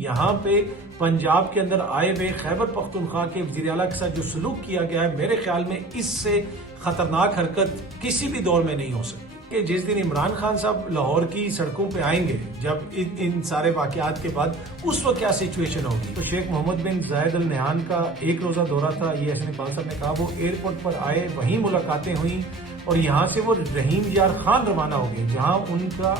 यहाँ पे पंजाब के अंदर आए हुए खैबर पख्तूनख्वा के वज़ीर आला के साथ जो सलूक किया गया है, मेरे ख्याल में इससे खतरनाक हरकत किसी भी दौर में नहीं हो सकती। कि जिस दिन इमरान खान साहब लाहौर की सड़कों पे आएंगे, जब इन सारे वाकयात के बाद, उस वक्त क्या सिचुएशन होगी। तो शेख मोहम्मद बिन जायद अल नहयान का एक रोजा दौरा था, ये ऐसे नेपाल साहब ने कहा, वो एयरपोर्ट पर आए, वहीं मुलाकातें हुई और यहाँ से वो रहीम यार खान रवाना हो गए, जहाँ उनका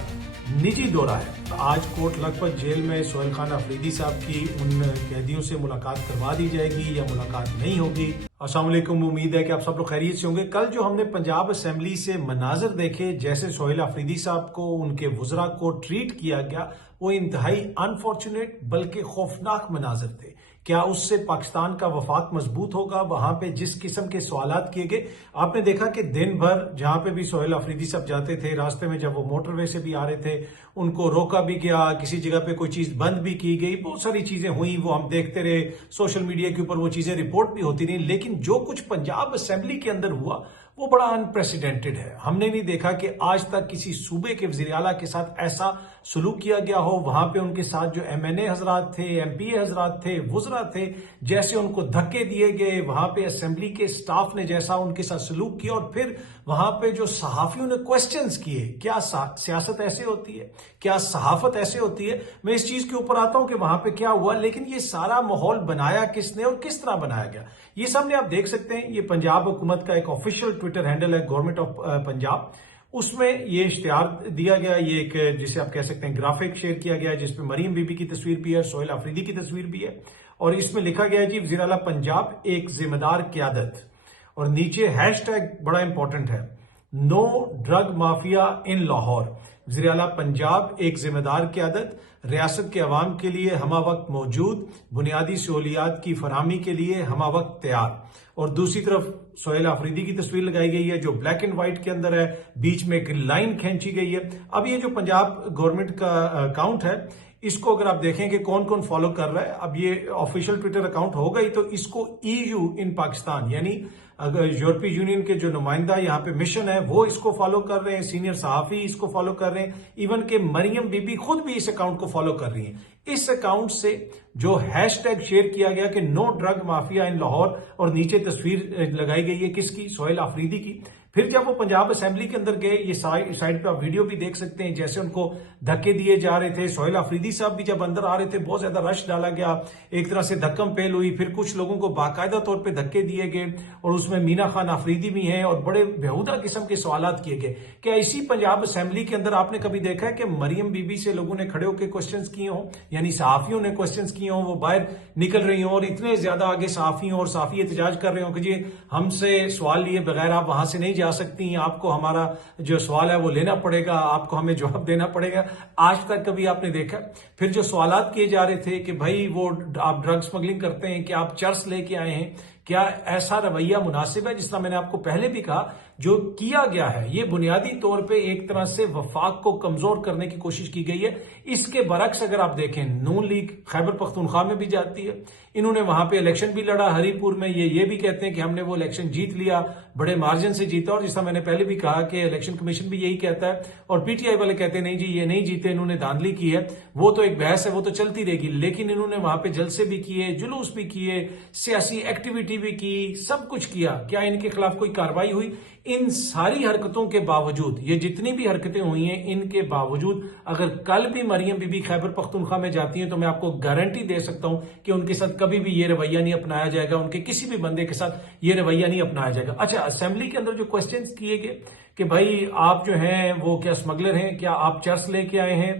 निजी दौरा है। आज कोट लखपत जेल में सोहेल खान अफरीदी साहब की उन कैदियों से मुलाकात करवा दी जाएगी या मुलाकात नहीं होगी। अस्सलाम वालेकुम, उम्मीद है कि आप सब लोग खैरियत से होंगे। कल जो हमने पंजाब असेंबली से मनाजर देखे, जैसे सोहेल अफरीदी साहब को, उनके वुज़रा को ट्रीट किया गया, वो इंतहाई अनफॉर्चुनेट बल्कि खौफनाक मनाजर थे। क्या उससे पाकिस्तान का वफाक मजबूत होगा? वहां पे जिस किस्म के सवालात किए गए, आपने देखा कि दिन भर जहां पे भी सोहेल अफरीदी साहब जाते थे, रास्ते में जब वो मोटरवे से भी आ रहे थे, उनको रोका भी गया, किसी जगह पे कोई चीज बंद भी की गई, बहुत सारी चीजें हुई, वो हम देखते रहे, सोशल मीडिया के ऊपर वो चीजें रिपोर्ट भी होती रही। लेकिन जो कुछ पंजाब असेंबली के अंदर हुआ वो बड़ा अनप्रेसिडेंटेड है। हमने नहीं देखा कि आज तक किसी सूबे के वज़ीर आला के साथ ऐसा सलूक किया गया हो। वहां पे उनके साथ जो MNA हजरात थे, MPA हजरात थे, वुज़रा थे, जैसे उनको धक्के दिए गए, वहां पे असेंबली के स्टाफ ने जैसा उनके साथ सलूक किया, और फिर वहां पे जो सहाफियों ने क्वेश्चंस किए, क्या सियासत ऐसे होती है, क्या सहाफत ऐसे होती है। मैं इस चीज के ऊपर आता हूं कि वहां पे क्या हुआ, लेकिन ये सारा माहौल बनाया किसने और किस तरह बनाया गया, ये सामने आप देख सकते हैं। ये पंजाब हुकूमत का एक ऑफिशियल ट्विटर हैंडल है, गवर्नमेंट ऑफ पंजाब। उसमें ये इश्तिहार दिया गया, ये एक जिसे आप कह सकते हैं ग्राफिक शेयर किया गया है, जिसपे मरीम बीबी की तस्वीर भी है, सोहेल अफरीदी की तस्वीर भी है, और इसमें लिखा गया है जी, वज़ीर आला पंजाब एक जिम्मेदार क़यादत, और नीचे हैशटैग बड़ा इंपॉर्टेंट है, नो ड्रग माफिया इन लाहौर। वज़ीर आला पंजाब एक जिम्मेदार क़यादत, रियासत के अवाम के लिए हमा वक्त मौजूद, बुनियादी सहूलियात की फरहमी के लिए हमा वक्त तैयार। और दूसरी तरफ सोहेल अफरीदी की तस्वीर लगाई गई है, जो ब्लैक एंड व्हाइट के अंदर है, बीच में एक लाइन खींची गई है। अब ये जो पंजाब गवर्नमेंट का अकाउंट है, इसको अगर आप देखें कि कौन कौन फॉलो कर रहा है, अब ये ऑफिशियल ट्विटर अकाउंट हो गई, तो इसको EU इन पाकिस्तान, यानी अगर यूरोपीय यूनियन के जो नुमाइंदा यहाँ पे मिशन है, वो इसको फॉलो कर रहे हैं, सीनियर सहाफी इसको फॉलो कर रहे हैं, इवन के मरियम बीबी खुद भी इस अकाउंट को फॉलो कर रही हैं। इस अकाउंट से जो हैशटैग शेयर किया गया कि नो ड्रग माफिया इन लाहौर, और नीचे तस्वीर लगाई गई है किसकी, सोहेल अफरीदी की। फिर जब वो पंजाब असेंबली के अंदर गए, ये साइड पे आप वीडियो भी देख सकते हैं, जैसे उनको धक्के दिए जा रहे थे। सोहेल अफरीदी साहब भी जब अंदर आ रहे थे, बहुत ज्यादा रश डाला गया, एक तरह से धक्कम पेल हुई, फिर कुछ लोगों को बाकायदा तौर पे धक्के दिए गए, और उसमें मीना खान अफरीदी भी हैं, और बड़े बेहुदा किस्म के सवालात किए गए। क्या इसी पंजाब असेंबली के अंदर आपने कभी देखा है कि मरियम बीबी से लोगों ने खड़े होकर क्वेश्चन किए हों, यानी सहाफियों ने क्वेश्चन किए हों, वो बाहर निकल रही हों, और इतने ज्यादा आगे सहाफियों और सहाफी एहतजाज कर रहे हो कि जी हमसे सवाल लिए बगैर आप वहां से नहीं जा सकती, आपको हमारा जो सवाल है वो लेना पड़ेगा, आपको हमें जवाब देना पड़ेगा। आज तक कभी आपने देखा? फिर जो सवालात किए जा रहे थे कि भाई वो आप ड्रग स्मगलिंग करते हैं, क्या आप चर्स लेके आए हैं, क्या ऐसा रवैया मुनासिब है? जिस तरह मैंने आपको पहले भी कहा, जो किया गया है ये बुनियादी तौर पे एक तरह से वफाक को कमजोर करने की कोशिश की गई है। इसके बरक्स अगर आप देखें, नून लीग खैबर पख्तूनख्वा में भी जाती है, इन्होंने वहां पे इलेक्शन भी लड़ा हरीपुर में, ये भी कहते हैं कि हमने वो इलेक्शन जीत लिया, बड़े मार्जिन से जीता, और जिसका मैंने पहले भी कहा कि इलेक्शन कमीशन भी यही कहता है, और PTI वाले कहते हैं नहीं जी ये नहीं जीते, इन्होंने धांधली की है। वो तो एक बहस है, वो तो चलती रहेगी, लेकिन इन्होंने वहां पे जलसे भी किए, जुलूस भी किए, सियासी एक्टिविटी भी की, सब कुछ किया। क्या इनके खिलाफ कोई कार्रवाई हुई? इन सारी हरकतों के बावजूद, ये जितनी भी हरकतें हुई हैं, इनके बावजूद अगर कल भी मरियम बीबी खैबर पख्तूनख्वा में जाती हैं, तो मैं आपको गारंटी दे सकता हूं कि उनके साथ कभी भी ये रवैया नहीं अपनाया जाएगा, उनके किसी भी बंदे के साथ ये रवैया नहीं अपनाया जाएगा। अच्छा, असेंबली के अंदर जो क्वेश्चन किए गए कि भाई आप जो हैं वो क्या स्मगलर हैं, क्या आप चर्स लेके आए हैं,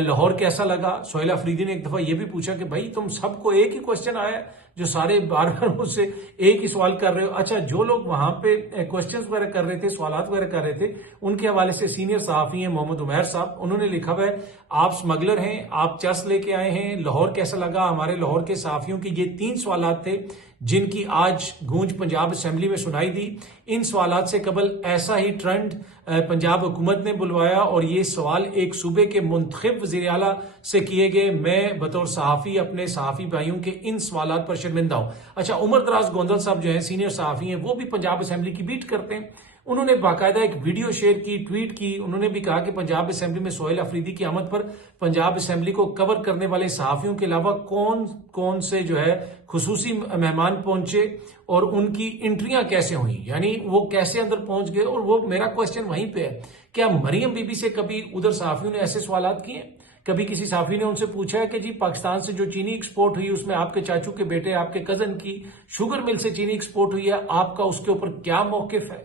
लाहौर कैसा लगा? सोहेल अफरीदी ने एक दफा ये भी पूछा कि भाई तुम सबको एक ही क्वेश्चन आया है, जो सारे बार बार मुझसे एक ही सवाल कर रहे हो। अच्छा, जो लोग वहां पे क्वेश्चंस वगैरह कर रहे थे, सवालात वगैरह कर रहे थे, उनके हवाले से सीनियर सहाफी हैं मोहम्मद उमैर साहब, उन्होंने लिखा हुआ है आप स्मगलर हैं, आप चर्स लेके आए हैं, लाहौर कैसा लगा? हमारे लाहौर के सहाफियों की ये 3 सवालात थे जिनकी आज गूंज पंजाब असेंबली में सुनाई दी। इन सवालात से कबल ऐसा ही ट्रेंड पंजाब हुकूमत ने बुलवाया, और ये सवाल एक सूबे के मुंतखब वज़ीर आला से किए गए। मैं बतौर सहाफी अपने सहाफी भाइयों के इन सवालात पर शर्मिंदा हूं। अच्छा, उमर दराज गोंदल साहब जो है सीनियर सहाफी हैं, वो भी पंजाब असेंबली की बीट करते हैं, उन्होंने बाकायदा एक वीडियो शेयर की, ट्वीट की। उन्होंने भी कहा कि पंजाब असेंबली में सोहेल अफरीदी की आमद पर पंजाब असेंबली को कवर करने वाले सहाफियों के अलावा कौन कौन से जो है खुसूसी मेहमान पहुंचे और उनकी एंट्रियां कैसे हुई, यानी वो कैसे अंदर पहुंच गए। और वो मेरा क्वेश्चन वहीं पे है, क्या मरियम बीबी से कभी उधर सहाफियों ने ऐसे सवालात किए? कभी किसी साफी ने उनसे पूछा है कि जी पाकिस्तान से जो चीनी एक्सपोर्ट हुई उसमें आपके चाचू के बेटे, आपके कजन की शुगर मिल से चीनी एक्सपोर्ट हुई है, आपका उसके ऊपर क्या मौकिफ है?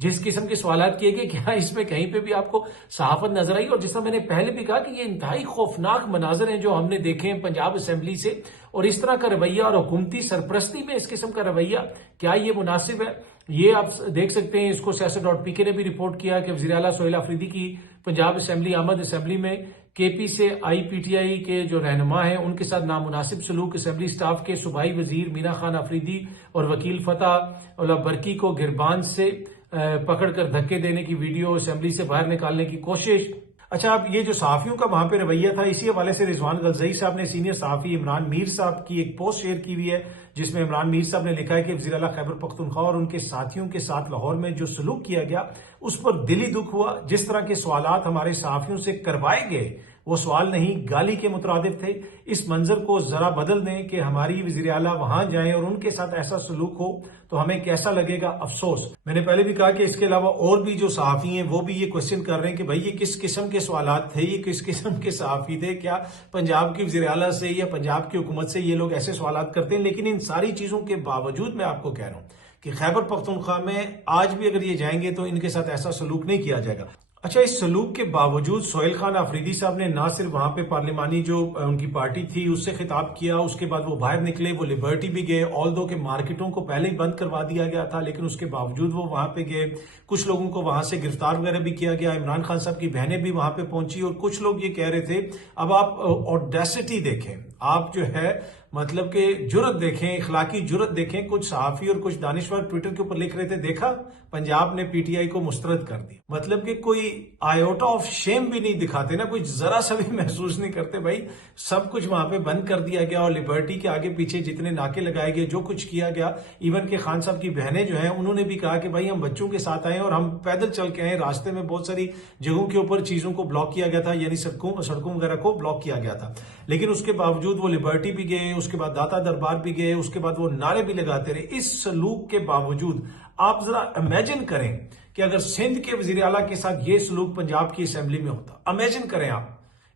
जिस किस्म के सवालात किए गए, क्या इसमें कहीं पे भी आपको सहाफत नजर आई? और जिस तरह मैंने पहले भी कहा कि ये इंतहाई खौफनाक मनाजर हैं जो हमने देखे हैं पंजाब असेंबली से, और इस तरह का रवैया और हुकूमती सरपरस्ती में इस किस्म का रवैया, क्या ये मुनासिब है? ये आप देख सकते हैं, इसको siyaset.pk ने भी रिपोर्ट किया कि वज़ीर आला सोहेल अफरीदी की पंजाब असेंबली आमद, असेंबली में केपी से आई पीटीआई के जो रहनुमा हैं उनके साथ नामुनासिब सलूक, असेंबली स्टाफ के सूबाई वजीर मीना खान अफरीदी और वकील फतह उल्ला बरकी को गिरबान से पकड़कर धक्के देने की वीडियो, असेंबली से बाहर निकालने की कोशिश। अच्छा, अब ये जो सहाफियों का वहां पे रवैया था, इसी हवाले से रिजवान गलजई साहब ने सीनियर सहाफी इमरान मीर साहब की एक पोस्ट शेयर की हुई है, जिसमें इमरान मीर साहब ने लिखा है कि वज़ीर आला खैबर पख्तूनख्वा और उनके साथियों के साथ लाहौर में जो सलूक किया गया उस पर दिली दुख हुआ। जिस तरह के सवालात हमारे सहाफियों से करवाए गए वो सवाल नहीं, गाली के मुतरादिफ थे। इस मंजर को जरा बदल दें कि हमारी वज़ीर आला वहां जाएं और उनके साथ ऐसा सलूक हो तो हमें कैसा लगेगा, अफसोस। मैंने पहले भी कहा कि इसके अलावा और भी जो सहाफी हैं वो भी ये क्वेश्चन कर रहे हैं कि भाई ये किस किस्म के सवालात थे, ये किस किस्म के सहाफी थे, क्या पंजाब की वज़ीर आला से या पंजाब की हुकूमत से ये लोग ऐसे सवालात करते हैं? लेकिन इन सारी चीजों के बावजूद मैं आपको कह रहा हूं कि खैबर पख्तूनख्वा में आज भी अगर ये जाएंगे तो इनके साथ ऐसा सलूक नहीं किया जाएगा। अच्छा, इस सलूक के बावजूद सोहेल खान अफरीदी साहब ने ना सिर्फ वहां पे पार्लिमानी जो उनकी पार्टी थी उससे खिताब किया, उसके बाद वो बाहर निकले, वो लिबर्टी भी गए, ऑल्दो के मार्केटों को पहले ही बंद करवा दिया गया था, लेकिन उसके बावजूद वो वहां पे गए। कुछ लोगों को वहां से गिरफ्तार वगैरह भी किया गया। इमरान खान साहब की बहनें भी वहां पे पहुंची और कुछ लोग ये कह रहे थे, अब आप ऑडेसिटी देखें, आप जो है मतलब कि जुर्रत देखें, इखलाकी जुर्रत देखें। कुछ सहाफी और कुछ दानिश्वर ट्विटर के ऊपर लिख रहे थे, देखा पंजाब ने पीटीआई को मुस्तरद कर दिया। मतलब कि कोई आयोटा ऑफ शेम भी नहीं दिखाते ना, कोई जरा सा भी महसूस नहीं करते भाई सब कुछ वहां पे बंद कर दिया गया और लिबर्टी के आगे पीछे जितने नाके लगाए गए, जो कुछ किया गया। इवन के खान साहब की बहनें जो हैं उन्होंने भी कहा कि भाई हम बच्चों के साथ आए और हम पैदल चल के आए, रास्ते में बहुत सारी जगहों के ऊपर चीजों को ब्लॉक किया गया था, यानी सड़कों वगैरह को ब्लॉक किया गया था। लेकिन उसके बावजूद वो लिबर्टी भी गए, उसके बाद दाता दरबार भी गए, उसके बाद वो नारे भी लगाते रहे। इस सलूक के बावजूद आप जरा इमेजिन करें कि अगर सिंध के वजीर आला के साथ ये सलूक पंजाब की असेंबली में होता, इमेजिन करें आप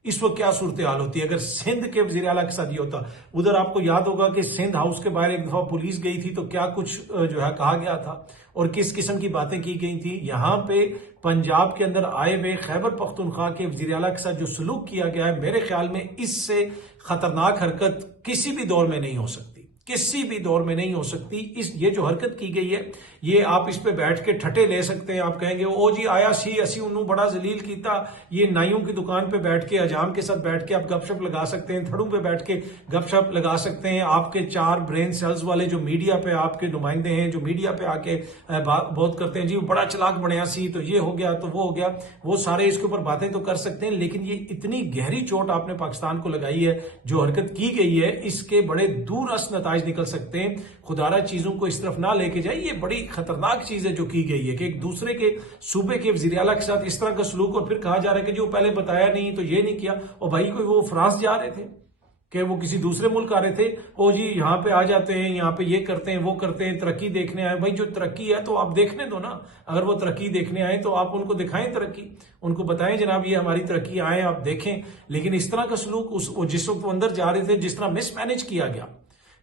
इस वक्त क्या सूरत हाल होती है अगर सिंध के वजीर आला के साथ ये होता। उधर आपको याद होगा कि सिंध हाउस के बाहर एक दफा पुलिस गई थी तो क्या कुछ जो है कहा गया था और किस किस्म की बातें की गई थी। यहां पे पंजाब के अंदर आए हुए खैबर पख्तूनख्वा के वजीर आला के साथ जो सलूक किया गया है, मेरे ख्याल में इससे खतरनाक हरकत किसी भी दौर में नहीं हो सकती, किसी भी दौर में नहीं हो सकती। ये जो हरकत की गई है, ये आप इस पे बैठ के ठटे ले सकते हैं। आप कहेंगे ओ जी आया सी असी उन्होंने बड़ा जलील किया। ये नाइयों की दुकान पे बैठ के, हजाम के साथ बैठ के आप गपशप लगा सकते हैं, थड़ों पे बैठ के गपशप लगा सकते हैं। आपके 4 ब्रेन सेल्स वाले जो मीडिया पे आपके नुमाइंदे हैं, जो मीडिया पे आके बहुत करते हैं, जी वो बड़ा चलाक बनया सी, तो ये हो गया तो वो हो गया, वो सारे इसके ऊपर बातें तो कर सकते हैं। लेकिन ये इतनी गहरी चोट आपने पाकिस्तान को लगाई है, जो हरकत की गई है, इसके बड़े दूरअस नताइज निकल सकते हैं। खुदारा चीजों को इस तरफ ना लेके जाए। ये बड़ी खतरनाक चीज है जो की गई है कि एक दूसरे के सूबे के वजीर आला के साथ इस तरह का सलूक, और फिर कहा जा रहा है कि जो पहले बताया नहीं तो ये नहीं किया। और भाई कोई वो फ्रांस जा रहे थे कि वो किसी दूसरे मुल्क आ रहे थे, ओ जी यहाँ पे आ जाते हैं, यहाँ पे ये करते हैं वो करते हैं, तरक्की देखने आए। भाई जो तरक्की है तो आप देखने दो ना, अगर वो तरक्की देखने आए तो आप उनको दिखाएं तरक्की, उनको बताएं जनाब ये हमारी तरक्की आए आप देखें। लेकिन इस तरह का सलूक जिस वक्त वो अंदर जा रहे थे, जिस तरह मिसमैनेज किया गया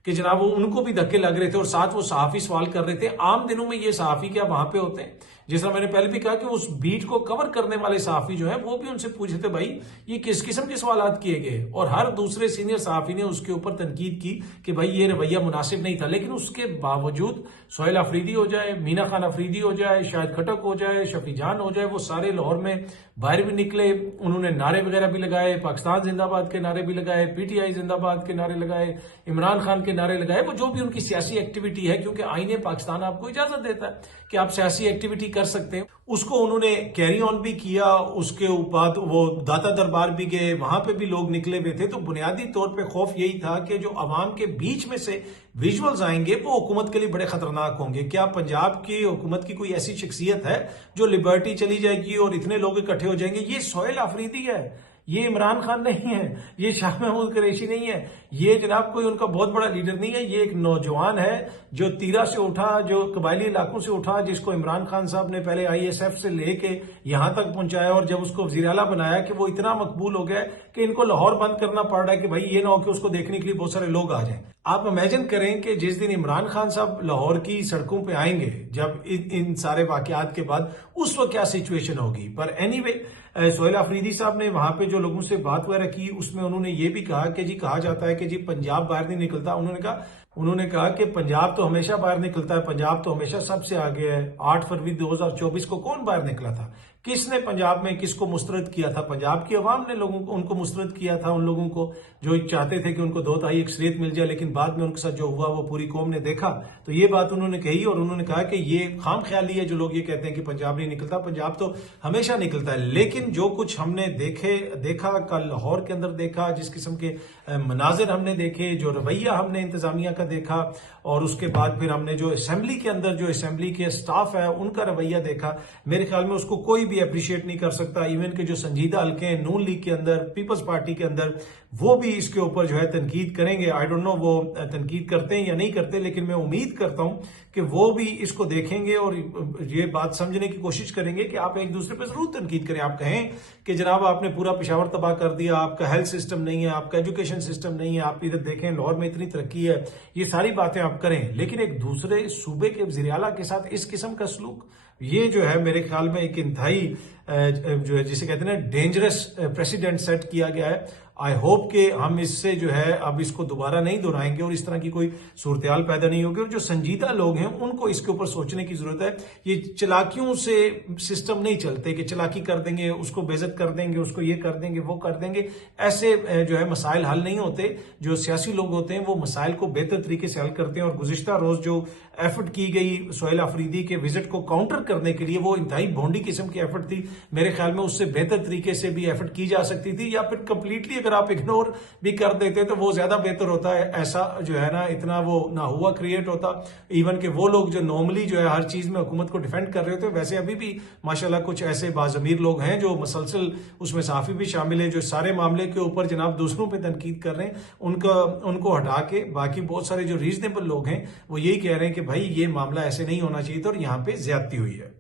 कि जनाब वो उनको भी धक्के लग रहे थे और साथ वो सहाफी सवाल कर रहे थे। आम दिनों में ये सहाफी क्या वहां पे होते हैं? जिस तरह मैंने पहले भी कहा कि उस बीट को कवर करने वाले सहाफी जो है वो भी उनसे पूछे थे भाई ये किस किस्म के सवालात किए गए, और हर दूसरे सीनियर सहाफी ने उसके ऊपर तनकीद की कि भाई ये रवैया मुनासिब नहीं था। लेकिन उसके बावजूद सोहेल अफरीदी हो जाए, मीना खान अफरीदी हो जाए, शाहिद खटक हो जाए, शफी जान हो जाए, वो सारे लाहौर में बाहर भी निकले, उन्होंने नारे वगैरह भी लगाए, पाकिस्तान जिंदाबाद के नारे भी लगाए, पीटीआई जिंदाबाद के नारे लगाए, इमरान खान के नारे लगाए, वो जो भी उनकी सियासी एक्टिविटी है, क्योंकि आईने पाकिस्तान आपको इजाजत देता है कि आप सियासी एक्टिविटी कर सकते हैं, उसको उन्होंने कैरी ऑन भी किया। उसके बाद वो दाता दरबार भी गए, वहां पे भी लोग निकले हुए थे। तो बुनियादी तौर पे खौफ यही था कि जो अवाम के बीच में से विजुअल्स आएंगे वो हुकूमत के लिए बड़े खतरनाक होंगे। क्या पंजाब की हुकूमत की कोई ऐसी शख्सियत है जो लिबर्टी चली जाएगी और इतने लोग इकट्ठे हो जाएंगे? ये सोहेल अफरीदी है, ये इमरान खान नहीं है, ये शाह महमूद कुरैशी नहीं है, ये जनाब कोई उनका बहुत बड़ा लीडर नहीं है। ये एक नौजवान है जो तीरा से उठा, जो कबायली इलाकों से उठा, जिसको इमरान खान साहब ने पहले ISF से लेके यहां तक पहुंचाया और जब उसको वजीर आला बनाया कि वो इतना मकबूल हो गया कि इनको लाहौर बंद करना पड़ रहा है कि भाई ये ना हो कि उसको देखने के लिए बहुत सारे लोग आ जाएं। आप इमेजिन करें कि जिस दिन इमरान खान साहब लाहौर की सड़कों पे आएंगे जब इन सारे वाकयात के बाद, उस वक्त क्या सिचुएशन होगी। पर एनीवे सोहेल अफरीदी साहब ने वहां पे जो लोगों से बात वगैरह की उसमें उन्होंने ये भी कहा कि जी कहा जाता है कि जी पंजाब बाहर नहीं निकलता। उन्होंने कहा कि पंजाब तो हमेशा बाहर निकलता है, पंजाब तो हमेशा सबसे आगे है। 8 फरवरी 2024 को कौन बाहर निकला था? किसने पंजाब में किसको मुस्तरद किया था? पंजाब की अवाम ने लोगों को उनको मुस्तरद किया था, उन लोगों को जो चाहते थे कि उनको 2/3 अक्सरियत मिल जाए। लेकिन बाद में उनके साथ जो हुआ वो पूरी कौम ने देखा। तो ये बात उन्होंने कही और उन्होंने कहा कि ये खाम ख्याली है जो लोग ये कहते हैं कि पंजाब नहीं निकलता, पंजाब तो हमेशा निकलता है। लेकिन जो कुछ हमने देखा कल लाहौर के अंदर देखा, जिस किस्म के मनाजिर हमने देखे, जो रवैया हमने इंतजामिया का देखा, और उसके बाद फिर हमने जो असेंबली के अंदर जो असेंबली के स्टाफ है उनका रवैया देखा, मेरे ख्याल में उसको कोई भी अप्रिशिएट नहीं कर सकता। इवन के जो संजीदा हल्के हैं नून लीग के अंदर, पीपल्स पार्टी के अंदर, वो भी इसके ऊपर जो है तनकीद करेंगे। आई डोंट नो वो तनकीद करते हैं या नहीं करते, लेकिन मैं उम्मीद करता हूं कि वो भी इसको देखेंगे और ये बात समझने की कोशिश करेंगे कि आप एक दूसरे पर जरूर तनकीद करें। आप कहें कि जनाब आपने पूरा पेशावर तबाह कर दिया, आपका हेल्थ सिस्टम नहीं है, आपका एजुकेशन सिस्टम नहीं है, आप इधर देखें लाहौर में इतनी तरक्की है, ये सारी बातें आप करें, लेकिन एक दूसरे सूबे के वज़ीर आला के साथ इस किस्म का सलूक, ये जो है मेरे ख्याल में एक इंतहाई जो है जिसे कहते हैं ना डेंजरस प्रेसिडेंट सेट किया गया है। आई होप कि हम इससे जो है अब इसको दोबारा नहीं दोहराएंगे और इस तरह की कोई सूरत-ए-हाल पैदा नहीं होगी। और जो संजीदा लोग हैं उनको इसके ऊपर सोचने की जरूरत है। ये चलाकियों से सिस्टम नहीं चलते कि चलाकी कर देंगे, उसको बेइज्जत कर देंगे, उसको ये कर देंगे, वो कर देंगे। ऐसे जो है मसाइल हल नहीं होते। जो सियासी लोग होते हैं वो मसाइल को बेहतर तरीके से हल करते हैं। और गुज़िश्ता रोज जो एफर्ट की गई सोहेल अफरीदी के विजिट को काउंटर करने के लिए, वो इंतहाई भोंडी किस्म की एफर्ट थी। मेरे ख्याल में उससे बेहतर तरीके से भी एफर्ट की जा सकती थी, या फिर कंप्लीटली अगर आप इग्नोर भी कर देते तो वो ज्यादा बेहतर होता है। ऐसा जो है ना इतना वो ना हुआ क्रिएट होता। इवन के वो लोग जो नॉर्मली जो है हर चीज में हुकूमत को डिफेंड कर रहे होते, वैसे अभी भी माशाल्लाह कुछ ऐसे बाज़मीर लोग हैं जो मसलसल, उसमें साफी भी शामिल है, जो सारे मामले के ऊपर जनाब दूसरों पे तनकीद कर रहे हैं। उनको हटा के बाकी बहुत सारे जो रीजनेबल लोग हैं वो यही कह रहे हैं कि भाई ये मामला ऐसे नहीं होना चाहिए था और यहाँ पे ज्यादती हुई है।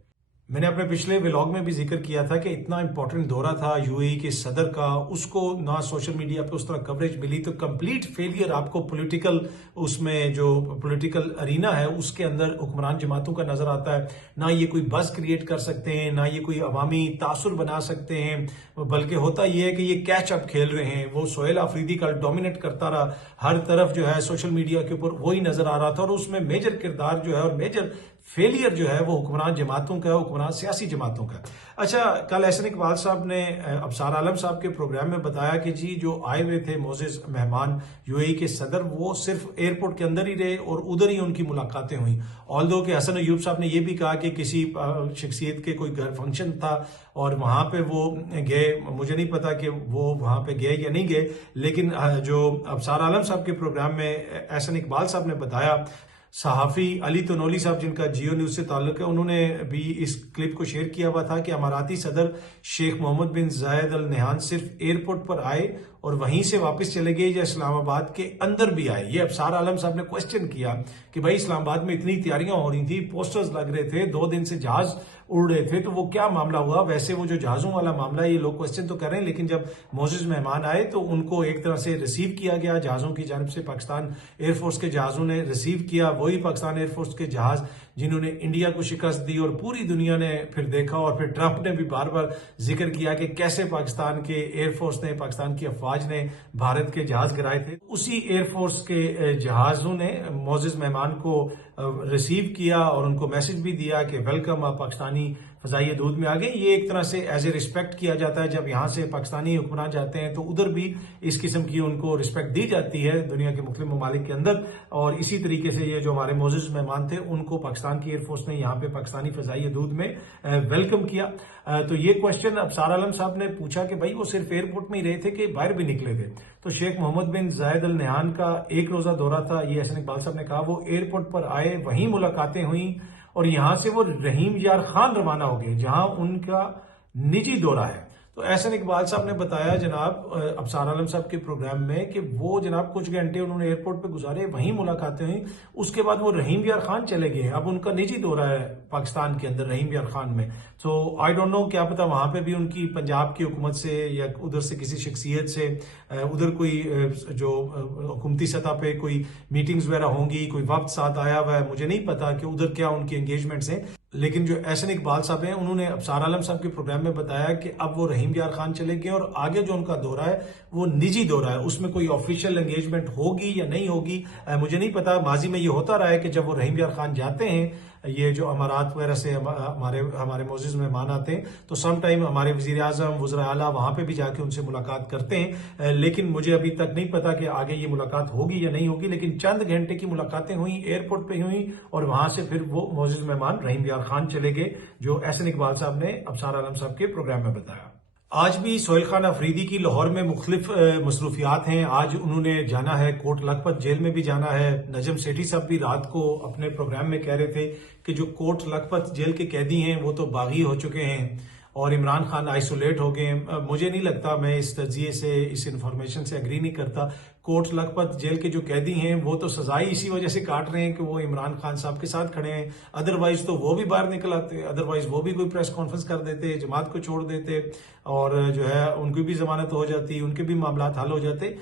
मैंने अपने पिछले व्लॉग में भी जिक्र किया था कि इतना इंपॉर्टेंट दौरा था UAE के सदर का, उसको ना सोशल मीडिया पे उस तरह कवरेज मिली। तो कंप्लीट फेलियर आपको पॉलिटिकल, उसमें जो पॉलिटिकल अरीना है उसके अंदर हुक्मरान जमातों का नजर आता है। ना ये कोई बस क्रिएट कर सकते हैं, ना ये कोई अवामी तासुर बना सकते हैं, बल्कि होता यह है कि ये कैच अप खेल रहे हैं। वो सोहेल अफरीदी का डोमिनेट करता रहा, हर तरफ जो है सोशल मीडिया के ऊपर वही नजर आ रहा था। और उसमें मेजर किरदार जो है और मेजर फेलियर जो है वो हुक्मरान जमातों का, हुक्मरान सियासी जमातों का। अच्छा, कल एहसन इकबाल साहब ने अबसार आलम साहब के प्रोग्राम में बताया कि जी जो आए हुए थे मोअज़्ज़िज़ मेहमान UAE के सदर, वो सिर्फ एयरपोर्ट के अंदर ही रहे और उधर ही उनकी मुलाकातें हुई। ऑल्दो कि हसन अयूब साहब ने यह भी कहा कि किसी शख्सियत के कोई घर फंक्शन था और वहां पे वो गए। मुझे नहीं पता कि वो वहां पे गए या नहीं गए, लेकिन जो अबसार आलम साहब के प्रोग्राम में एहसन इकबाल साहब ने बताया, सहाफ़ी अली तनोली साहब जिनका जियो न्यूज से ताल्लुक है, उन्होंने भी इस क्लिप को शेयर किया हुआ था कि अमाराती सदर शेख मोहम्मद बिन जायद अल नहयान सिर्फ एयरपोर्ट पर आए और वहीं से वापस चले गए या इस्लामाबाद के अंदर भी आए। ये अबसार आलम साहब ने क्वेश्चन किया कि भाई इस्लामाबाद में इतनी तैयारियां हो रही थी, पोस्टर्स लग रहे थे, 2 दिन से जहाज उड़ रहे थे, तो वो क्या मामला हुआ? वैसे वो जो जहाजों वाला मामला है, ये लोग क्वेश्चन तो कर रहे हैं, लेकिन जब मोअज़्ज़िज़ मेहमान आए तो उनको एक तरह से रिसीव किया गया जहाजों की जानिब से। पाकिस्तान एयरफोर्स के जहाजों ने रिसीव किया, वही पाकिस्तान एयरफोर्स के जहाज जिन्होंने इंडिया को शिकस्त दी और पूरी दुनिया ने फिर देखा। और फिर ट्रंप ने भी बार बार जिक्र किया कि कैसे पाकिस्तान के एयरफोर्स ने, पाकिस्तान की अफवाज ने भारत के जहाज गिराए थे। उसी एयरफोर्स के जहाजों ने मोअज़्ज़िज़ मेहमान को रिसीव किया और उनको मैसेज भी दिया कि वेलकम, आप पाकिस्तानी फ़ज़ाई हदूद में आ गए। ये एक तरह से एज ए रिस्पेक्ट किया जाता है, जब यहाँ से पाकिस्तानी हुक्मरान जाते हैं तो उधर भी इस किस्म की उनको रिस्पेक्ट दी जाती है दुनिया के मुख्तलिफ ममालिक के अंदर। और इसी तरीके से ये जो हमारे मोअज़्ज़ज़ मेहमान थे उनको पाकिस्तान की एयरफोर्स ने यहाँ पे पाकिस्तानी फ़ज़ाई हदूद में वेलकम किया। तो ये क्वेश्चन अबसार आलम साहब ने पूछा कि भाई वो सिर्फ एयरपोर्ट में ही रहे थे कि बाहर भी निकले थे। तो शेख मोहम्मद बिन जायद अल नहयान का एक रोजा दौरा था, ये एहसन इकबाल साहब ने कहा। वो एयरपोर्ट पर आए, वहीं मुलाकातें हुई और यहां से वो रहीम यार खान रवाना हो गए जहां उनका निजी दौरा है। तो एहसन इकबाल साहब ने बताया जनाब अबसार आलम साहब के प्रोग्राम में कि वो जनाब कुछ घंटे उन्होंने एयरपोर्ट पे गुजारे, वहीं मुलाकातें हुई। उसके बाद वो रहीम यार खान चले गए। अब उनका निजी दौरा है पाकिस्तान के अंदर रहीम यार खान में। तो आई डोंट नो, क्या पता वहां पे भी उनकी पंजाब की हुकूमत से या उधर से किसी शख्सियत से उधर कोई जो हुकूमती सतह पे कोई मीटिंग्स वगैरह होंगी, कोई वक्त साथ आया हुआ है। मुझे नहीं पता कि उधर क्या उनकी एंगेजमेंट्स हैं। लेकिन जो एहसन इकबाल साहब हैं उन्होंने अबसार आलम साहब के प्रोग्राम में बताया कि अब वो रहीम यार खान चले गए और आगे जो उनका दौरा है वो निजी दौरा है, उसमें कोई ऑफिशियल एंगेजमेंट होगी या नहीं होगी मुझे नहीं पता। माजी में ये होता रहा है कि जब वो रहीम यार खान जाते हैं, ये जो अमारात वगैरह से हमारे मोअज़्ज़ज़ मेहमान आते हैं, तो सम टाइम हमारे वज़ीर आज़म वज़रा आला वहां पे भी जाके उनसे मुलाकात करते हैं। लेकिन मुझे अभी तक नहीं पता कि आगे ये मुलाकात होगी या नहीं होगी। लेकिन चंद घंटे की मुलाकातें हुई, एयरपोर्ट पे हुई और वहां से फिर वो मोअज़्ज़ज़ मेहमान रहीम यार खान चले गए, जो एहसन इकबाल साहब ने अबसार आलम साहब के प्रोग्राम में बताया। आज भी सोहेल खान अफरीदी की लाहौर में मुख्तलिफ मसरूफियात हैं। आज उन्होंने जाना है कोट लखपत जेल में भी जाना है। नजम सेठी साहब भी रात को अपने प्रोग्राम में कह रहे थे कि जो कोट लखपत जेल के कैदी हैं वो तो बागी हो चुके हैं और इमरान खान आइसोलेट हो गए। मुझे नहीं लगता, मैं इस तजिए से, इस इंफॉर्मेशन से एग्री नहीं करता। कोट लखपत जेल के जो कैदी हैं वो तो सजाई इसी वजह से काट रहे हैं कि वो इमरान खान साहब के साथ खड़े हैं। अदरवाइज तो वो भी बाहर निकल आते, अदरवाइज वो भी कोई प्रेस कॉन्फ्रेंस कर देते, जमात को छोड़ देते और जो है उनकी भी जमानत हो जाती, उनके भी मामला हल हो जाते।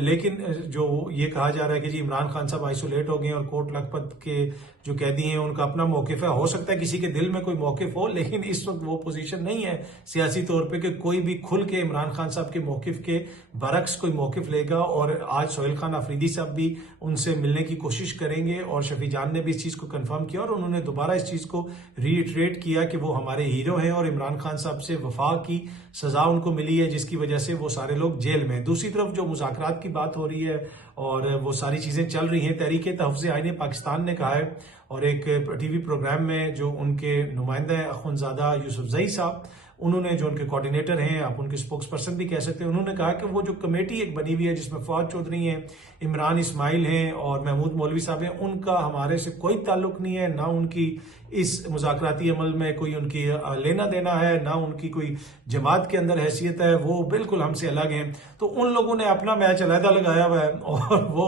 लेकिन जो ये कहा जा रहा है कि जी इमरान खान साहब आइसोलेट हो गए और कोट लखपत के जो कैदी हैं उनका अपना मौकिफ है। हो सकता है किसी के दिल में कोई मौकिफ हो, लेकिन इस वक्त वो पोजीशन नहीं है सियासी तौर पे कि कोई भी खुल के इमरान खान साहब के मौकिफ के बरक्स कोई मौकिफ लेगा। और आज सोहेल खान अफरीदी साहब भी उनसे मिलने की कोशिश करेंगे और शफी जान ने भी इस चीज को कंफर्म किया और उन्होंने दोबारा इस चीज को रीइटरेट किया कि वो हमारे हीरो हैं और इमरान खान साहब से वफा की सजा उनको मिली है, जिसकी वजह से वो सारे लोग जेल में। दूसरी तरफ जो मुज़ाकरात की बात हो रही है और वो सारी चीजें चल रही हैं, तहरीक तहफ़्फ़ुज़ आईन पाकिस्तान ने कहा है और एक टीवी प्रोग्राम में जो उनके नुमाइंदा है अख़ुंज़ादा यूसुफ़ज़ई साहब, उन्होंने जो उनके कोऑर्डिनेटर हैं, आप उनके स्पोक्स पर्सन भी कह सकते हैं, उन्होंने कहा कि वो जो कमेटी एक बनी हुई है जिसमें फवाद चौधरी हैं, इमरान इस्माइल हैं और महमूद मौलवी साहब हैं, उनका हमारे से कोई ताल्लुक नहीं है, ना उनकी इस मुज़ाकराती अमल में कोई उनकी लेना देना है, ना उनकी कोई जमात के अंदर हैसियत है, वो बिल्कुल हमसे अलग हैं। तो उन लोगों ने अपना मैच अलहदा लगाया हुआ है और वो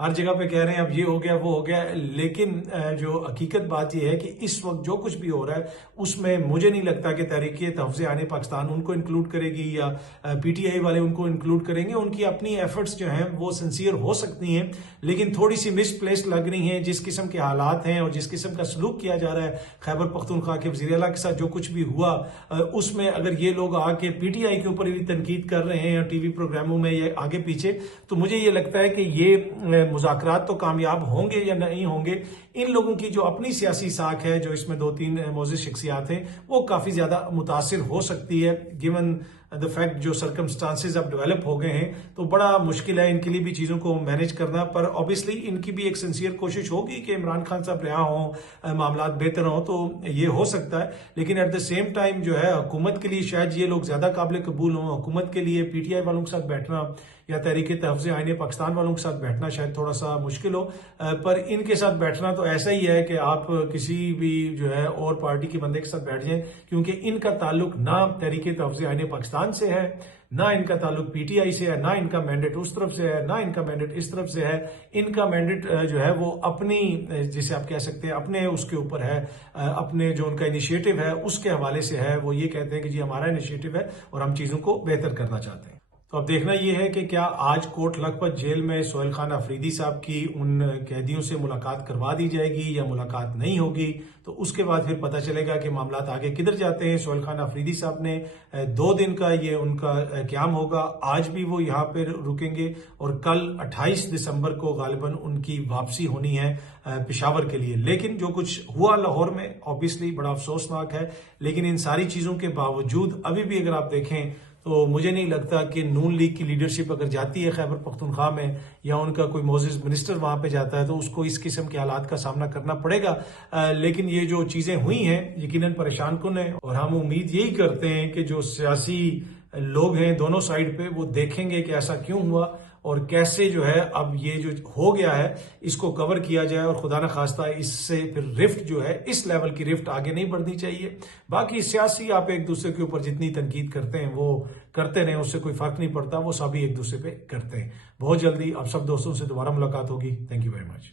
हर जगह पे कह रहे हैं अब ये हो गया वो हो गया। लेकिन जो हकीकत बात यह है कि इस वक्त जो कुछ भी हो रहा है उसमें मुझे नहीं लगता कि तहरीक तहफ़्फ़ुज़ आईन पाकिस्तान उनको इंक्लूड करेगी या पीटीआई वाले उनको इंक्लूड करेंगे। उनकी अपनी एफर्ट्स जो हैं वो सिंसियर हो सकती हैं, लेकिन थोड़ी सी मिसप्लेस लग रही हैं। जिस किस्म के हालात हैं और जिस किस्म का सलूक किया जा रहा है खैबर पख्तूनख्वा के वज़ीर आला के साथ, जो कुछ भी हुआ उसमें अगर ये लोग आके पीटीआई के ऊपर भी तनकीद कर रहे हैं टीवी प्रोग्रामों में या आगे पीछे, तो मुझे ये लगता है कि ये मुज़ाकरात तो कामयाब होंगे या नहीं होंगे। इन लोगों की जो अपनी सियासी साख है, जो इसमें 2-3 मौजूद शख्सियात हैं, वो काफी ज्यादा मुतासिर हो सकती है गिवन द फैक्ट जो सर्कमस्टांसेस अब डेवलप हो गए हैं। तो बड़ा मुश्किल है इनके लिए भी चीजों को मैनेज करना, पर ऑब्वियसली इनकी भी एक सिंसियर कोशिश होगी कि इमरान खान साहब रिहा हों, मामला बेहतर हों, तो ये हो सकता है। लेकिन एट द सेम टाइम जो है हुकूमत के लिए शायद ये लोग ज्यादा काबिल कबूल हों। हुकूमत के लिए पीटीआई वालों के साथ बैठना या तहरीक तहफ़्फ़ुज़ आईन पाकिस्तान वालों के साथ बैठना शायद थोड़ा सा मुश्किल हो, पर इनके साथ बैठना तो ऐसा ही है कि आप किसी भी जो है और पार्टी के बंदे के साथ बैठ जाएं, क्योंकि इनका ताल्लुक ना तहरीक तहफ़्फ़ुज़ आईन पाकिस्तान से है, ना इनका ताल्लुक पीटीआई से है, ना इनका मैंडेट उस तरफ से है, ना इनका मैंडेट इस तरफ से है। इनका मैंडेट जो है वो अपनी, जिसे आप कह सकते हैं अपने उसके ऊपर है, अपने जो उनका इनिशिएटिव है उसके हवाले से है। वो ये कहते हैं कि जी हमारा इनिशिएटिव है और हम चीजों को बेहतर करना चाहते हैं। तो अब देखना यह है कि क्या आज कोट लखपत जेल में सोहेल खान अफरीदी साहब की उन कैदियों से मुलाकात करवा दी जाएगी या मुलाकात नहीं होगी। तो उसके बाद फिर पता चलेगा कि मामला आगे किधर जाते हैं। सोहेल खान अफरीदी साहब ने 2 दिन का ये उनका क़याम होगा। आज भी वो यहाँ पर रुकेंगे और कल 28 दिसंबर को गालिबन उनकी वापसी होनी है पेशावर के लिए। लेकिन जो कुछ हुआ लाहौर में ऑब्वियसली बड़ा अफसोसनाक है। लेकिन इन सारी चीज़ों के बावजूद अभी भी अगर आप देखें तो मुझे नहीं लगता कि नून लीग की लीडरशिप अगर जाती है खैबर पख्तूनख्वा में या उनका कोई मोअज़्ज़िज़ मिनिस्टर वहां पे जाता है तो उसको इस किस्म के हालात का सामना करना पड़ेगा। लेकिन ये जो चीजें हुई हैं यकीनन परेशान कुन है और हम उम्मीद यही करते हैं कि जो सियासी लोग हैं दोनों साइड पे वो देखेंगे कि ऐसा क्यों हुआ और कैसे जो है अब ये जो हो गया है इसको कवर किया जाए और खुदा न खास्ता इससे फिर रिफ्ट जो है इस लेवल की रिफ्ट आगे नहीं बढ़नी चाहिए। बाकी सियासी आप एक दूसरे के ऊपर जितनी तनकीद करते हैं वो करते रहें, उससे कोई फर्क नहीं पड़ता, वो सभी एक दूसरे पे करते हैं। बहुत जल्दी आप सब दोस्तों से दोबारा मुलाकात होगी। Thank you very much.